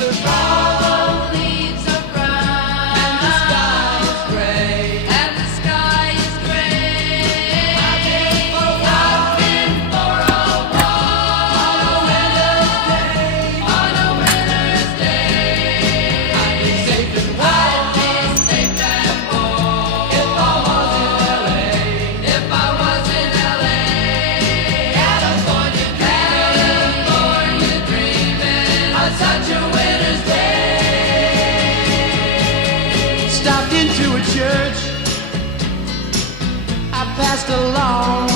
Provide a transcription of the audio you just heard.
All the leaves are brown, and the sky is gray. And the sky is gray. I've been for a walk on a winter's day. On a winter's day, I'd be safe and warm. I'd be safe and warm if I was in LA. If I was in LA, California dreaming on such a winter's day. Stopped into a church. I passed along